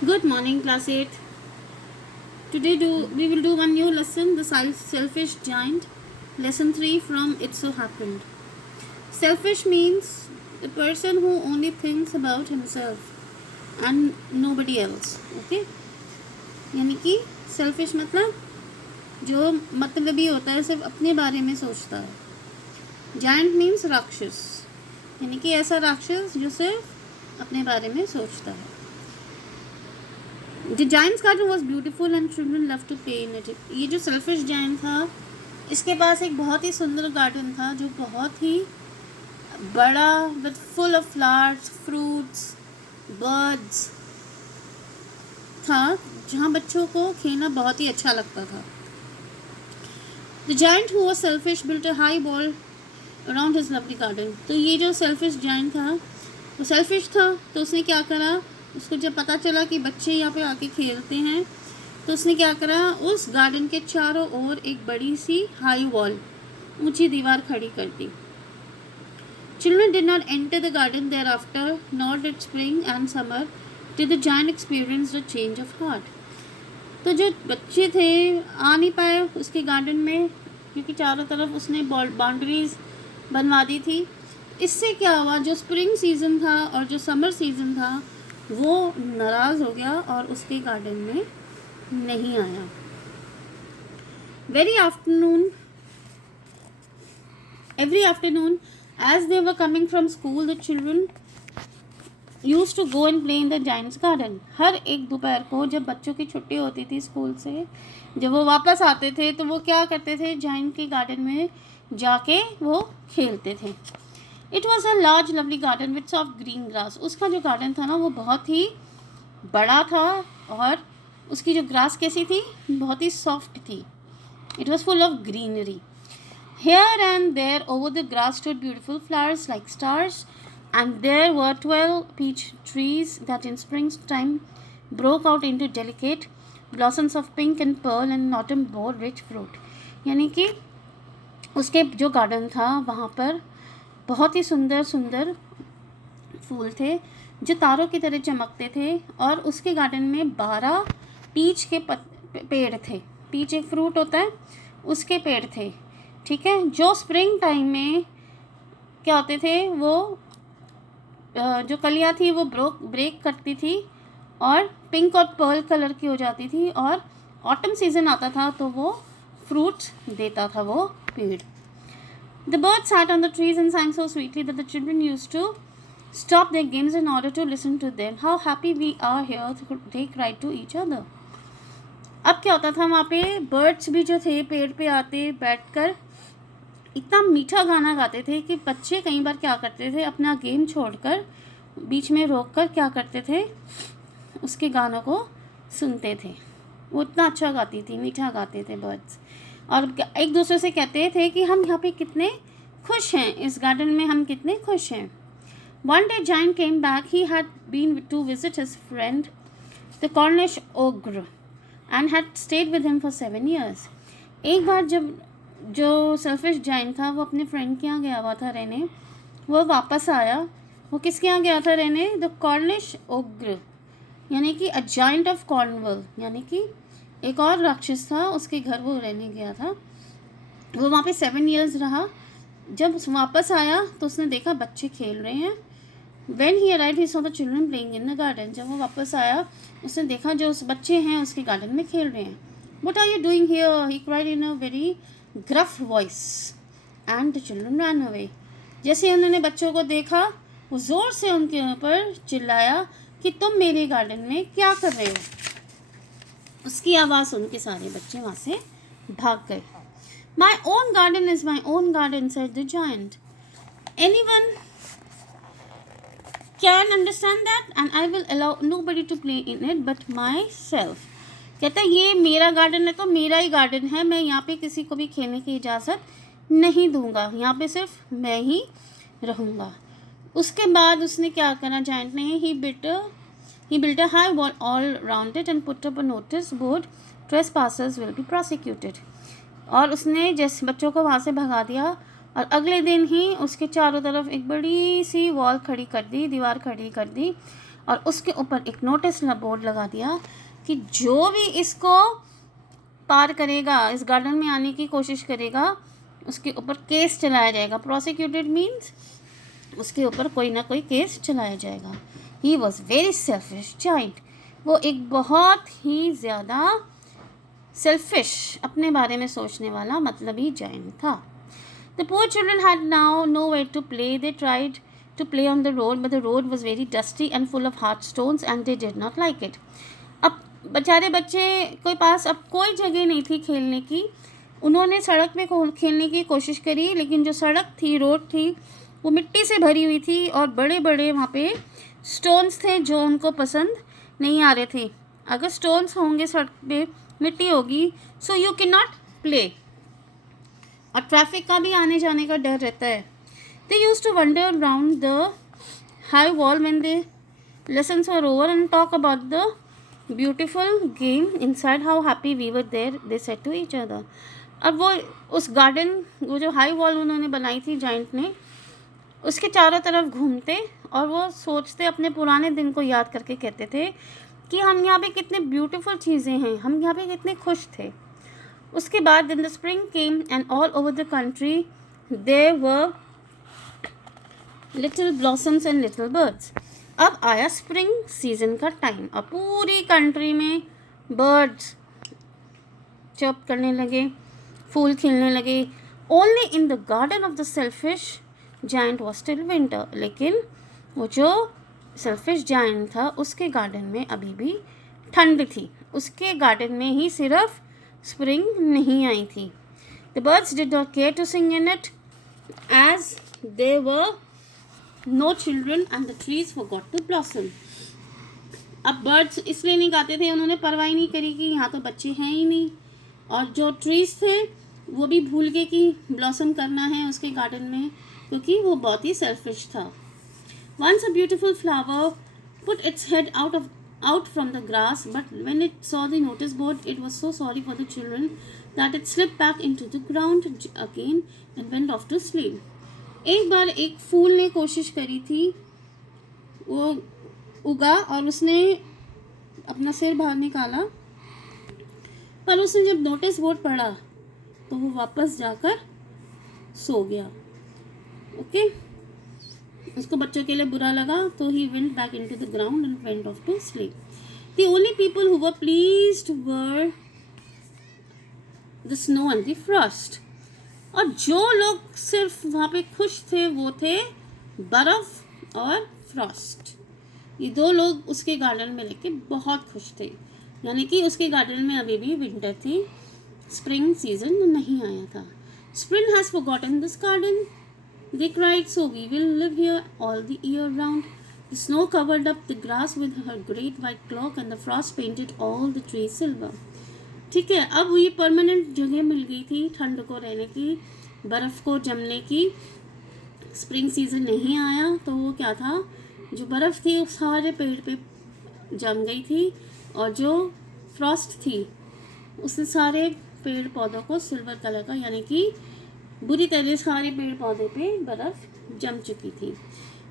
Good morning, class 8. We will do one new lesson, the selfish giant. Lesson 3 from It So Happened. Selfish means the person who only thinks about himself and nobody else. Okay? यानी कि selfish मतलब जो मतलबी होता है, सिर्फ अपने बारे में सोचता है. Giant means राक्षस, यानी कि ऐसा राक्षस जो सिर्फ अपने बारे में सोचता है. The giant's garden was beautiful and children loved to play in it. ये जो selfish giant था, इसके पास एक बहुत ही सुंदर गार्डन था जो बहुत ही बड़ा, with full of flowers, fruits, birds था, जहाँ बच्चों को खेलना बहुत ही अच्छा लगता था. The giant who was selfish built a high wall around his lovely garden. तो ये जो selfish giant था, वो selfish था, तो उसने क्या करा, उसको जब पता चला कि बच्चे यहाँ पे आके खेलते हैं, तो उसने क्या करा, उस गार्डन के चारों ओर एक बड़ी सी हाई वॉल, ऊंची दीवार खड़ी कर दी. Children did not enter the garden thereafter, nor did spring and summer, till the giant experienced a change of heart. तो जो बच्चे थे आ नहीं पाए उसके गार्डन में, क्योंकि चारों तरफ उसने बाउंड्रीज बनवा दी थी. इससे क्या हुआ, जो स्प्रिंग सीज़न था और जो समर सीज़न था वो नाराज़ हो गया और उसके गार्डन में नहीं आया. Every afternoon, as they were coming from school, the children used to go and play in the giant's garden. हर एक दोपहर को जब बच्चों की छुट्टी होती थी स्कूल से, जब वो वापस आते थे तो वो क्या करते थे, जाइंट के गार्डन में जाके वो खेलते थे. It was a large lovely garden with soft green grass. उसका जो गार्डन था ना वो बहुत ही बड़ा था और उसकी जो ग्रास कैसी थी, बहुत ही सॉफ्ट थी. It was full of greenery. Here and there over the grass stood beautiful flowers like stars, and there were 12 peach trees that in springtime broke out into delicate blossoms of pink and pearl, and in autumn bore rich fruit. यानी कि उसके जो garden था वहाँ पर बहुत ही सुंदर सुंदर फूल थे जो तारों की तरह चमकते थे, और उसके गार्डन में 12 पीच के पेड़ थे. पीच एक फ्रूट होता है, उसके पेड़ थे. ठीक है, जो स्प्रिंग टाइम में क्या होते थे, वो जो कलियाँ थी वो ब्रेक करती थी और पिंक और पर्ल कलर की हो जाती थी, और ऑटम सीज़न आता था तो वो फ्रूट्स देता था वो पेड़. The birds sat on the trees and sang so sweetly that the children used to stop their games in order to listen to them. How happy we are here, they cried to each other. अब क्या होता था, वहाँ पे birds भी जो थे पेड़ पे आते बैठकर इतना मीठा गाना गाते थे कि बच्चे कई बार क्या करते थे, अपना गेम छोड़कर बीच में रोककर क्या करते थे, उसके गानों को सुनते थे. वो इतना अच्छा गाती थी, मीठा गाते थे बर्ड्स, और एक दूसरे से कहते थे कि हम यहाँ पे कितने खुश हैं, इस गार्डन में हम कितने खुश हैं. One day giant came back. He had been to visit his friend the Cornish ogre and had stayed with him for 7 years. एक बार जब जो सेल्फिश जाइंट था वो अपने फ्रेंड के यहाँ गया हुआ था रहने, वो वापस आया. वो किसके यहाँ गया था रहने, द कॉर्निश ओग्र, यानी कि अ जाइंट ऑफ कॉर्नवॉल, यानी कि एक और राक्षस था, उसके घर वो रहने गया था. वो वहाँ पे 7 years रहा. जब वापस आया तो उसने देखा बच्चे खेल रहे हैं. When he arrived, he saw the children playing in the garden. जब वो वापस आया उसने देखा जो उस बच्चे हैं उसके गार्डन में खेल रहे हैं. What are you doing here? He cried in a very gruff voice, and the children ran away. जैसे उन्होंने बच्चों को देखा वो ज़ोर से उनके ऊपर चिल्लाया कि तुम मेरे गार्डन में क्या कर रहे हो. उसकी आवाज़ सुन के सारे बच्चे वहाँ से भाग गए. My own garden is my own garden, said the giant. Anyone can understand that, and I will allow nobody to play in it but myself. कहता है ये मेरा गार्डन है तो मेरा ही गार्डन है, मैं यहाँ पे किसी को भी खेलने की इजाज़त नहीं दूंगा, यहाँ पे सिर्फ मैं ही रहूँगा. उसके बाद उसने क्या करा जाइंट ने, he built a high wall all round it and put up a notice board, trespassers will be prosecuted. और उसने जैसे बच्चों को वहाँ से भगा दिया और अगले दिन ही उसके चारों तरफ एक बड़ी सी वॉल खड़ी कर दी, दीवार खड़ी कर दी, और उसके ऊपर एक नोटिस बोर्ड लगा दिया कि जो भी इसको पार करेगा, इस गार्डन में आने की कोशिश करेगा, उसके ऊपर केस चलाया जाएगा। प्रोसिक्यूटेड मीन्स उसके ऊपर कोई ना कोई केस चलाया जाएगा। He was very selfish giant, वो एक बहुत ही ज़्यादा सेल्फिश, अपने बारे में सोचने वाला मतलबी जाइंट था। The poor children had now nowhere to play. They tried to play on the road, but the road was very dusty and full of hard stones, and they did not like it. अब बेचारे बच्चे के पास अब कोई जगह नहीं थी खेलने की। उन्होंने सड़क पे खेलने की कोशिश करी, लेकिन जो सड़क थी, रोड थी, वो मिट्टी से भरी हुई थी और बड़े बड़े वहाँ पे स्टोन्स थे जो उनको पसंद नहीं आ रहे थे। अगर स्टोन्स होंगे सड़क पे, मिट्टी होगी, so you can not play. और ट्रैफिक का भी आने जाने का डर रहता है। They use to wander around the high wall when they lessons were over and talk about the beautiful game inside, how happy we were there, they said to each other. अब वो उस गार्डन, वो जो high wall उन्होंने बनाई थी giant ने, उसके चारों तरफ घूमते और वो सोचते, अपने पुराने दिन को याद करके कहते थे कि हम यहाँ पे कितने ब्यूटीफुल चीज़ें हैं, हम यहाँ पे कितने खुश थे। उसके बाद in the spring came and all over the country there were little blossoms and little birds. अब आया स्प्रिंग सीजन का टाइम और पूरी कंट्री में बर्ड्स चर्प करने लगे, फूल खिलने लगे। Only in the garden of the selfish giant was still winter, लेकिन वो जो सेल्फिश जाइंट था उसके गार्डन में अभी भी ठंड थी। उसके गार्डन में ही सिर्फ स्प्रिंग नहीं आई थी। The birds did not care to sing in it as they were no children and the trees forgot to blossom. अब बर्ड्स इसलिए नहीं गाते थे, उन्होंने परवाह नहीं करी कि यहाँ तो बच्चे हैं ही नहीं, और जो ट्रीज थे वो भी भूल गए कि ब्लॉसम करना है उसके गार्डन में, क्योंकि वो बहुत ही सेल्फिश था। Once a beautiful flower put its head out from the grass, but when it saw the notice board, it was so sorry for the children that it slipped back into the ground again and went off to sleep. एक बार एक फूल ने कोशिश करी थी, वो उगा और उसने अपना सिर बाहर निकाला, पर उसने जब नोटिस बोर्ड पढ़ा तो वो वापस जाकर सो गया। ओके, उसको बच्चों के लिए बुरा लगा, तो he went back into the ground and went off to sleep. The only people who were pleased were the snow and the frost. और जो लोग सिर्फ वहाँ पे खुश थे वो थे बर्फ और फ्रॉस्ट। ये दो लोग उसके गार्डन में लेके बहुत खुश थे, यानी कि उसके गार्डन में अभी भी विंटर थी, स्प्रिंग सीजन नहीं आया था। Spring has forgotten this garden, they cried, so we will live here all the year round. The snow covered up the grass with her great white cloak and the frost painted all the trees silver. ठीक है, अब ये permanent जगह मिल गई थी ठंड को रहने की, बर्फ़ को जमने की। स्प्रिंग सीज़न नहीं आया तो वो क्या था, जो बर्फ़ थी सारे पेड़ पे जम गई थी, और जो फ्रॉस्ट थी उसने सारे पेड़ पौधों को सिल्वर कलर का, यानी कि बुरी तरह सारे पेड़ पौधे पे बर्फ़ जम चुकी थी।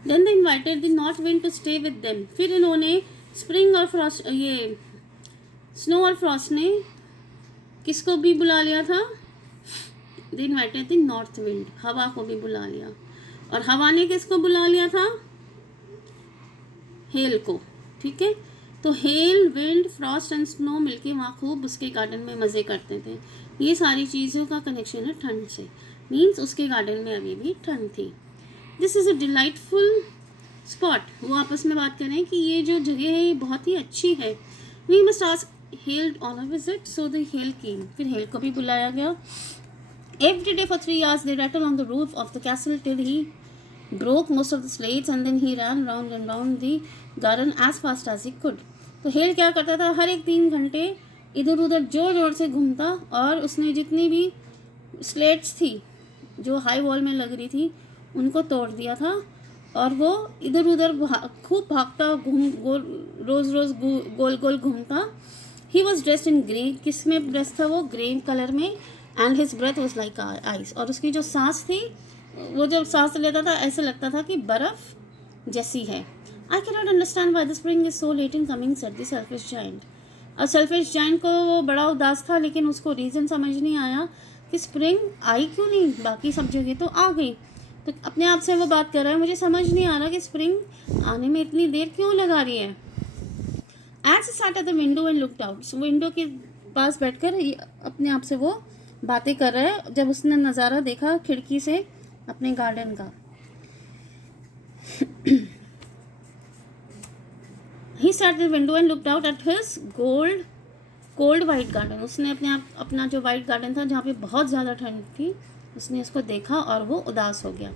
Then they invited the north wind to stay with them. फिर इन्होंने स्प्रिंग और फ्रॉस्ट, ये स्नो और फ्रॉस्ट ने किसको भी बुला लिया था, दे इन्वाइटेड द नॉर्थ विंड, हवा को भी बुला लिया। और हवा ने किसको बुला लिया था, हेल को। ठीक है, तो hello, wind, Frost and snow मिलके वहाँ खूब उसके गार्डन में मज़े करते थे। ये सारी चीज़ों का कनेक्शन है ठंड से, मीन्स उसके गार्डन में अभी भी ठंड थी। This is a delightful spot. वो आपस में बात करें कि ये जो जगह है ये बहुत ही अच्छी है। We must ask hail on a visit, so the hail came. फिर हेल को भी बुलाया गया। Every day for 3 hours they rattled on the roof of the castle till he broke most of the slates, and then he ran round and round the garden as fast as he could. तो hello क्या करता था, हर एक 3 घंटे इधर उधर जोर जोर से घूमता, और उसने जितनी भी स्लेट्स थी जो हाई वॉल में लग रही थी उनको तोड़ दिया था, और वो इधर उधर खूब भागता, रोज़ गोल गोल घूमता। He was dressed in grey, किस में ड्रेस था वो, ग्रे कलर में। And his breath was like ice, और उसकी जो सांस थी, वो जब सांस लेता था ऐसे लगता था कि बर्फ़ जैसी है। I can not understand why the spring is so let in coming, said the selfish giant. और सेल्फिश जायंट को वो बड़ा उदास था, लेकिन उसको रीज़न समझ नहीं आया कि स्प्रिंग आई क्यों नहीं, बाकी सब जगह तो आ गई। तो अपने आप से वो बात कर रहा है, मुझे समझ नहीं आ रहा कि स्प्रिंग आने में इतनी देर क्यों लगा रही है। As sat at the window and looked out, window के पास बैठकर अपने आप से वो बातें कर रहा है, जब उसने नज़ारा देखा खिड़की से अपने गार्डन का। He sat at the window and looked out at his cold white garden. उसने अपना जो वाइट गार्डन था जहाँ पे बहुत ज़्यादा ठंड थी, उसने इसको देखा और वो उदास हो गया।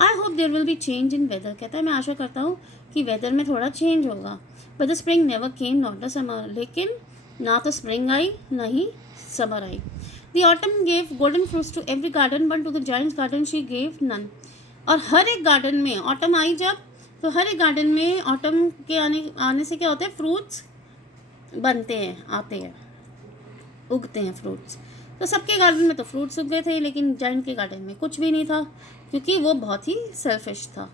I hope there will be change in weather, कहता है मैं आशा करता हूँ कि वेदर में थोड़ा चेंज होगा। But the spring never came not the summer, लेकिन ना तो स्प्रिंग आई ना ही समर आई। The autumn gave golden fruits to every garden but to the giant's garden she gave none. और हर एक गार्डन में ऑटम आई जब, तो हर एक गार्डन में ऑटम के आने से क्या होता है, फ्रूट्स बनते हैं, आते हैं, उगते हैं फ्रूट्स। तो सबके गार्डन में तो फ्रूट्स उग गए थे, लेकिन जायंट के गार्डन में कुछ भी नहीं था, क्योंकि वो बहुत ही सेल्फिश था।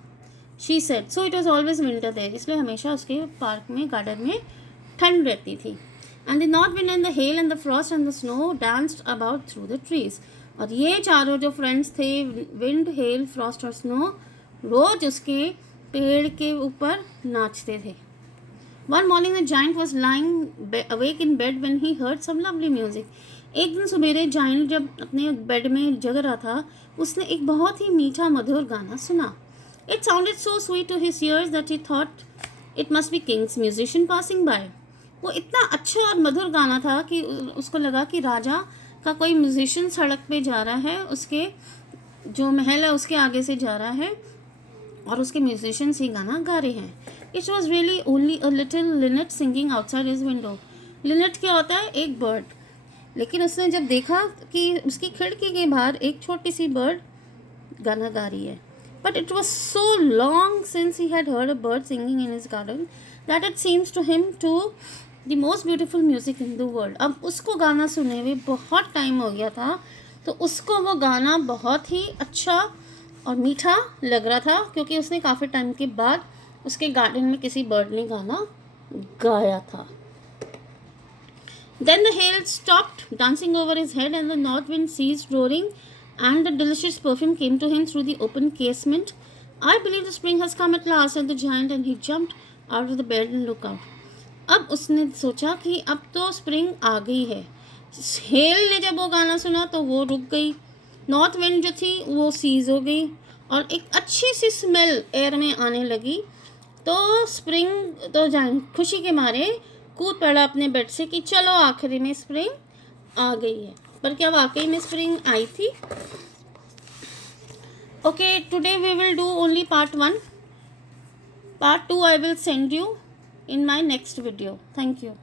She said so it was always winter there, इसलिए हमेशा उसके पार्क में, गार्डन में ठंड रहती थी। And the north wind and the hell and the Frost and the snow danced about through the trees. और ये चारों जो फ्रेंड्स थे, विंड, हेल, फ्रॉस्ट और स्नो, रोज उसके पेड़ के ऊपर नाचते थे। One morning the giant was lying awake in bed when he heard some lovely music. एक दिन सवेरे जायंट जब अपने बेड में जग रहा था, उसने एक बहुत ही मीठा मधुर गाना सुना। It sounded so sweet to his ears that he thought it must be king's musician passing by. वो इतना अच्छा और मधुर गाना था कि उसको लगा कि राजा का कोई म्यूजिशियन सड़क पे जा रहा है, उसके जो महल है उसके आगे से जा रहा है, और उसके म्यूजिशियंस ही गाना गा रहे हैं। It was really only a little Lynette singing outside his window. Lynette क्या होता है, एक बर्ड। लेकिन उसने जब देखा कि उसकी खिड़की के बाहर एक छोटी सी बर्ड गाना गा रही है, but it was so long since he had heard a bird singing in his garden that it seems to him to the most beautiful music in the world. अब उसको गाना सुने हुए बहुत टाइम हो गया था, तो उसको वो गाना बहुत ही अच्छा और मीठा लग रहा था, क्योंकि उसने काफ़ी टाइम के बाद उसके गार्डन में किसी बर्ड ने गाना गाया था। Then the hail stopped dancing over his head and the north wind ceased roaring and the delicious perfume came to him through the open casement. I believe the spring has come at last, said the giant, and he jumped out of the bed and looked out. अब उसने सोचा कि अब तो spring आ गई है। Hello ने जब वो गाना सुना तो वो रुक गई, नॉर्थ विंड जो थी वो सीज हो गई, और एक अच्छी सी स्मेल एयर में आने लगी। तो स्प्रिंग तो जायंट खुशी के मारे कूद पड़ा अपने बेड से कि चलो आखिरी में स्प्रिंग आ गई है। पर क्या वाकई में स्प्रिंग आई थी? Okay, today we will do only part 1. Part 2 I will send you in my next video. Thank you.